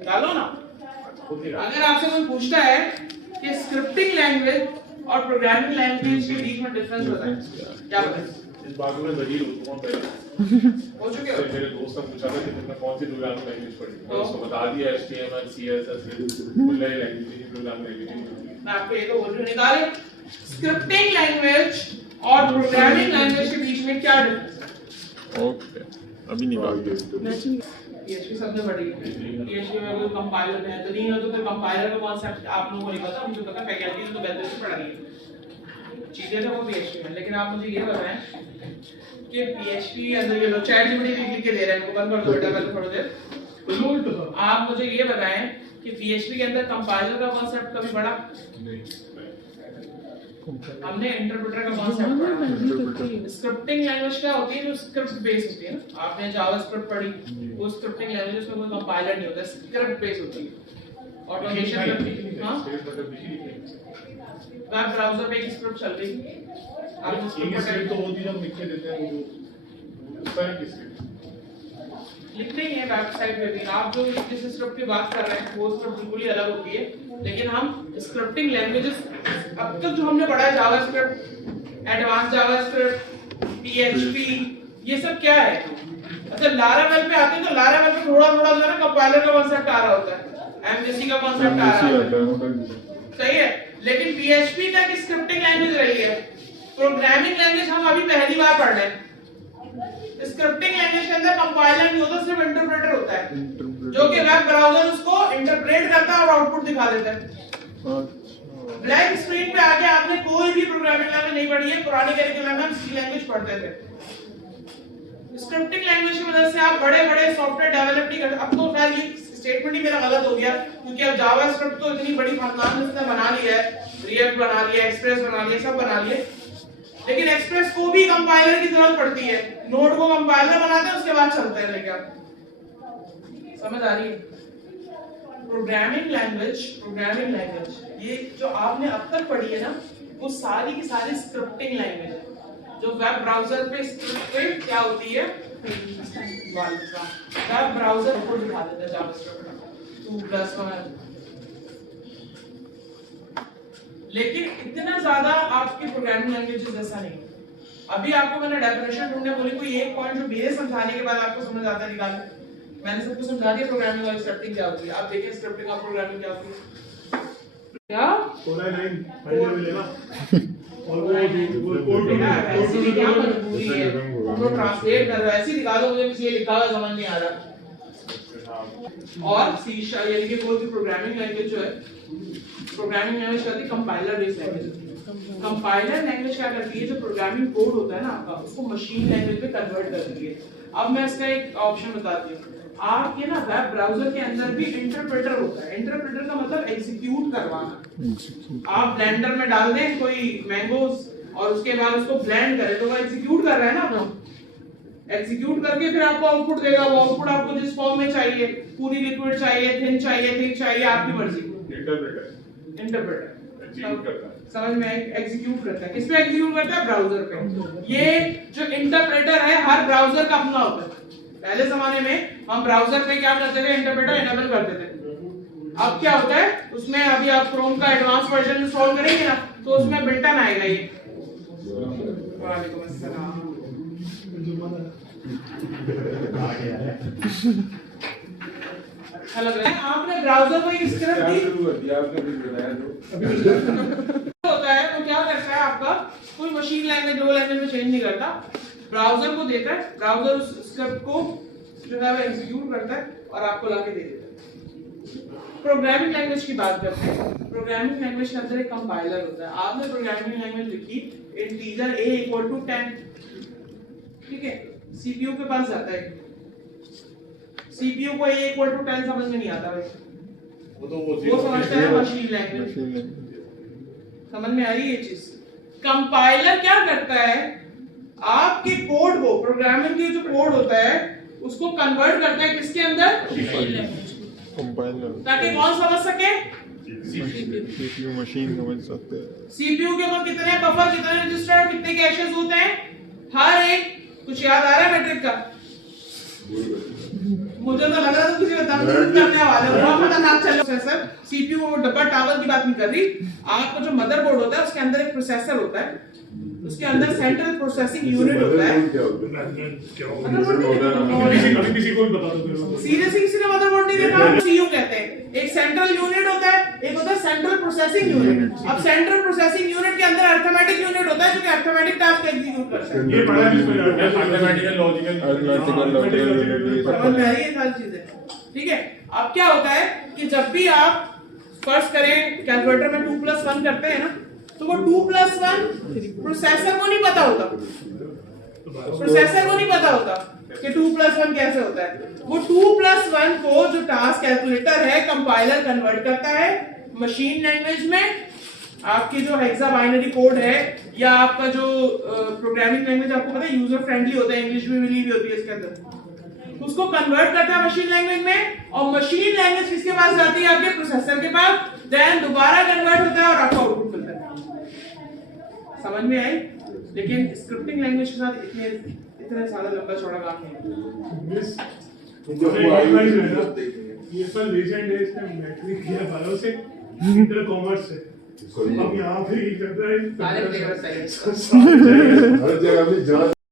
डालो ना। अगर आपसे कोई पूछता है कि स्क्रिप्टिंग लैंग्वेज और प्रोग्रामिंग लैंग्वेज के बीच में डिफरेंस बताएं, क्या बताएं? इस बात में वजीर हूँ पहले हो चुके हो? मेरे दोस्त ने पूछा था कि तुमने कौन सी प्रोग्रामिंग लैंग्वेज पढ़ी, तो उसको बता दिया HTML CSS फुल लैंग्वेज की प्रोग्रामिंग लैंग्वेज। मैं आपको ये तो बोल रही हूँ, निकाले स्क्रिप्टिंग लैंग्वेज और प्रोग्रामिंग लैंग्वेज के बीच में क्या डिफरेंस है? ओके, अभी निकाल PHP सबसे बड़ी है। PHP में कोई कंपाइलर बेहतरीन है तो फिर कंपाइलर का कॉन्सेप्ट आप लोगों को नहीं पता, मुझे पता फैकल्टी ने तो बेहतर से पढ़ा है चीजें तो वो PHP में। लेकिन आप मुझे ये बताएं कि PHP के अंदर ये लोग चैट जीपीटी लिख के दे रहे हैं, इनको बंद कर दो बेटा पहले थोड़ी देर। आप मुझे ये बताएं कि PHP के अंदर कंपाइलर का कॉन्सेप्ट कभी पढ़ा? हमने इंटरप्रेटर का कॉन्सेप्ट पढ़ा। स्क्रिप्टिंग लैंग्वेज क्या होती है? जो स्क्रिप्ट बेस्ड होती है ना। आपने जावास्क्रिप्ट पढ़ी, वो स्क्रिप्टिंग लैंग्वेज, उसमें कोई कंपाइलर नहीं होता, स्क्रिप्ट बेस्ड होती है। ऑटोमेशन करती है। हां, वेब ब्राउज़र पे एक स्क्रिप्ट चल रही है, आप स्क्रिप्ट तो होती है जब लिख के देते हैं वो सारी की स्क्रिप्ट लिखते ही है वेबसाइट पे भी। आप जो जिस स्क्रिप्ट की बात कर रहे हैं वो स्क्रिप्ट बिल्कुल ही अलग होती है। लेकिन हम स्क्रिप्टिंग लैंग्वेजेस अब तक जो हमने पढ़ा है, जावास्क्रिप्ट, एडवांस जावास्क्रिप्ट, PHP, ये सब क्या है? अच्छा, लारावेल पे आते हैं तो लारावेल पे थोड़ा थोड़ा जो है ना कंपाइलर का कांसेप्ट आ रहा होता है, MVC का कांसेप्ट आ रहा होता है, सही है। लेकिन PHP तक स्क्रिप्टिंग लैंग्वेज रही है। प्रोग्रामिंग लैंग्वेज हम अभी पहली बार पढ़ रहे हैं। स्क्रिप्टिंग लैंग्वेज के अंदर कंपाइलर नहीं होता, सिर्फ इंटरप्रेटर होता है, जो कि वेब ब्राउज़र उसको इंटरप्रेट करता है और आउटपुट दिखा देता है। ब्लैंक स्क्रीन पे आके आपने कोई भी प्रोग्रामिंग लैंग्वेज नहीं पढ़ी है। पुराने करिकुलम में हम सी लैंग्वेज पढ़ते थे। स्क्रिप्टिंग लैंग्वेज की मदद से आप बड़े-बड़े सॉफ्टवेयर डेवलप नहीं कर। अब तो खैर ये स्टेटमेंट ही मेरा गलत हो गया, क्योंकि अब जावास्क्रिप्ट तो इतनी बड़ी खानदान इसने बना लिया है, रिएक्ट बना लिया, एक्सप्रेस बना लिया, सब बना लिए। लेकिन एक्सप्रेस को भी कंपाइलर की जरूरत पड़ती है। नोड को कंपाइलर बनाते हैं, उसके बाद चलते हैं। लेकिन समझ आ रही है? प्रोग्रामिंग लैंग्वेज ये जो आपने अब तक पढ़ी है ना, वो सारी की सारी स्क्रिप्टिंग लैंग्वेज है। जो वेब ब्राउज़र पे स्क्रिप्ट क्या होती है, वेब ब्राउज़र को दिखा देता है जावास्क्रिप्ट 2+1। लेकिन इतना ज्यादा आपकी प्रोग्रामिंग लैंग्वेजेस जैसा नहीं। अभी आपको मैंने डेफिनेशन ढूंढने बोली, कोई एक पॉइंट जो मेरे समझाने के बाद आपको समझ आता है निकालना। मैंने सबको समझा दिया प्रोग्रामिंग और स्क्रिप्टिंग क्या होती है। आप देखिए स्क्रिप्टिंग और प्रोग्रामिंग क्या होती है। क्या पूरा लाइन फाइल में लेना और वो ऐसी भी क्या मजबूरी है, उनको ट्रांसलेट कर रहा है, ऐसी दिखा दो मुझे ये लिखा हुआ समझ नहीं आ रहा। और सी यानी कि कोई भी प्रोग्रामिंग लैंग्वेज जो है, प्रोग्रामिंग लैंग्वेज कहती है compiler based language. Compiler language क्या करती है, जो प्रोग्रामिंग कोड होता है ना आपका, उसको मशीन लैंग्वेज में कन्वर्ट करती है। अब मैं इसका एक ऑप्शन बताती हूँ। आपके ना वेब ब्राउज़र के अंदर भी इंटरप्रेटर होता है। इंटरप्रेटर का मतलब एग्जीक्यूट करवाना। आप ब्लेंडर में डाल दें कोई मैंगोस और उसके बाद उसको ब्लेंड करें, तो वो एग्जीक्यूट कर रहा है ना अपना। एग्जीक्यूट करके फिर आपको आउटपुट देगा। वो आउटपुट आपको जिस फॉर्म में चाहिए, पूरी लिक्विड चाहिए, थिन चाहिए, थिक चाहिए, आपकी मर्जी। इंटरप्रेटर समझ में एग्जीक्यूट करता है। किस पे एग्जीक्यूट करता है? ब्राउज़र पे। ये जो इंटरप्रेटर है हर ब्राउज़र का अपना होता है। पहले जमाने में हम ब्राउज़र पे क्या करते थे, इंटरप्रेटर इनेबल करते थे। अब क्या होता है उसमें, अभी आप क्रोम का एडवांस वर्जन इंस्टॉल करेंगे ना, तो उसमें बिल्ट इन आएगा ये। वालेकुम अस्सलाम। लग रहा है आपने ब्राउज़र को एक स्क्रिप्ट दी, होता है वो क्या करता है आपका, कोई मशीन लैंग्वेज लो लैंग्वेज में चेंज नहीं करता, ब्राउज़र को देता है, ब्राउज़र उस स्क्रिप्ट को जो है वो एग्जीक्यूट करता है और आपको लाके दे देता है। प्रोग्रामिंग लैंग्वेज की बात करते हैं। प्रोग्रामिंग लैंग्वेज के अंदर एक कंपाइलर होता है। आपने प्रोग्रामिंग लैंग्वेज लिखी इंटीजर a = 10, ठीक है, सीपीयू के पास जाता है। सीपीयू को a = 10 समझ में नहीं आता वैसे, वो समझता है मशीन लैंग्वेज। समझ में आ रही है ये चीज? कंपाइलर क्या करता है, आपके कोड को, प्रोग्रामिंग के जो कोड होता है उसको कन्वर्ट करता है किसके अंदर, कंपाइलर, ताकि कौन समझ सके, सीपीयू मशीन समझ सकते हैं। सीपीयू के ऊपर कितने बफर, कितने रजिस्टर, कितने कैशेस होते हैं, हर एक कुछ याद आ रहा है मैट्रिक का? मुझे तो लग रहा था किसी को दम करने वाले हो, बहुत खतरनाक चल रहा है सर। सीपीयू वो डब्बा टावर की बात नहीं कर रही, आपका जो मदरबोर्ड होता है उसके अंदर एक प्रोसेसर होता है, उसके अंदर सेंट्रल प्रोसेसिंग यूनिट होता है। सीरियसली किसी ने मदरबोर्ड नहीं देखा? सीयू कहते हैं। एक सेंट्रल यूनिट होता है, एक होता है सेंट्रल प्रोसेसिंग यूनिट। अब सेंट्रल प्रोसेसिंग यूनिट के अंदर अरिथमेटिक यूनिट होता है जो कि अरिथमेटिक टास्क एग्जीक्यूट करता है। ये पढ़ा है मैथमेटिकल लॉजिकल समझ में आ रही है सारी चीजें? ठीक है। अब क्या होता है कि जब भी आप फर्स्ट करें कैलकुलेटर में 2+1 करते हैं ना, तो वो 2+1 प्रोसेसर को नहीं पता होता, प्रोसेसर को नहीं पता होता कि 2+1 कैसे होता है। वो 2+1 को जो टास्क कैलकुलेटर है कंपाइलर कन्वर्ट करता है मशीन लैंग्वेज में। आपकी जो हेक्सा बाइनरी कोड है या आपका जो प्रोग्रामिंग लैंग्वेज आपको पता है यूजर फ्रेंडली होता है, इंग्लिश भी मिली हुई होती है इसके अंदर, उसको कन्वर्ट करता है मशीन लैंग्वेज में। और मशीन लैंग्वेज किसके पास जाती है? आपके प्रोसेसर के पास, देन दोबारा कन्वर्ट होता है और आपका आउटपुट मिलता है। समझ में आई? लेकिन स्क्रिप्टिंग लैंग्वेज के साथ इतने ज्यादा लंबा चौड़ा काम नहीं है। ये पर रीसेंट डेज में मैट्रिक किया वालों से इंटर कॉमर्स से, अब यहाँ पे ही करता है सारे फ्लेवर सही हर जगह में जान